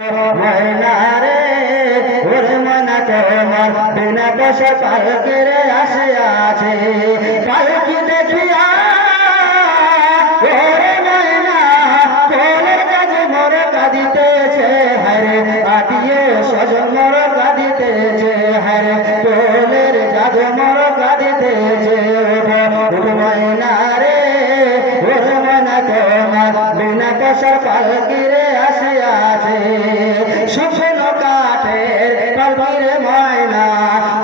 ময়না রে ওরে ময়না তোমার বিনা পয়সা পালকির আসে আছে পালকি দেখিয়া ওরে ময়না কোলের কাজে মোর কাঁদিতেছে হরে আটিয়ে স্বজন মোর কাঁদিতেছে হরে কোলের কাজে মোর কাঁদিতেছে ময়না রে ওরে ময়না তোমার বিনা পয়সা পালকির আসে আছে স্বপ্ন কাঠের পালকির ময়না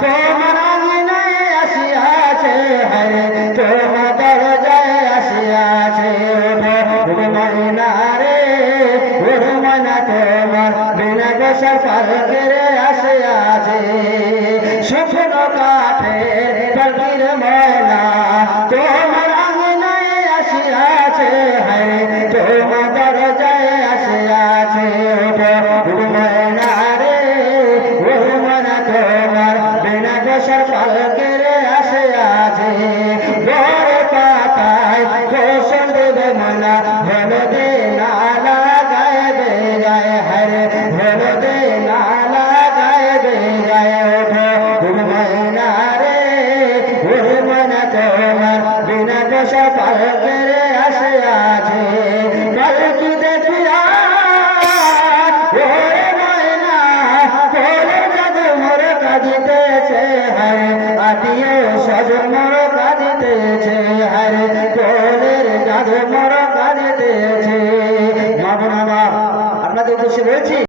তোমার আঙিনায় আসিয়াছে হরে তোমার দরজায় আসিয়াছে ময়না রে ওরে ময়না তোমার বিনা পয়সা পালকির আসিয়াছে স্বপ্ন কাঠের পালকির ময়না তোমার আঙিনায় আসিয়াছে হরে তোমার দরজায় আসিয়াছে ময়না রে ওরে ময়না তোমার বিনা পয়সার পালকির আসিয়াছে বড় পাতায় কৌশল দেবে ময়না হলদে নালা গায়ে গায়ে হরে হলদে নালা গায়ে গায়ে ময়না রে ওরে ময়না তোমার বিনা পয়সা পালকির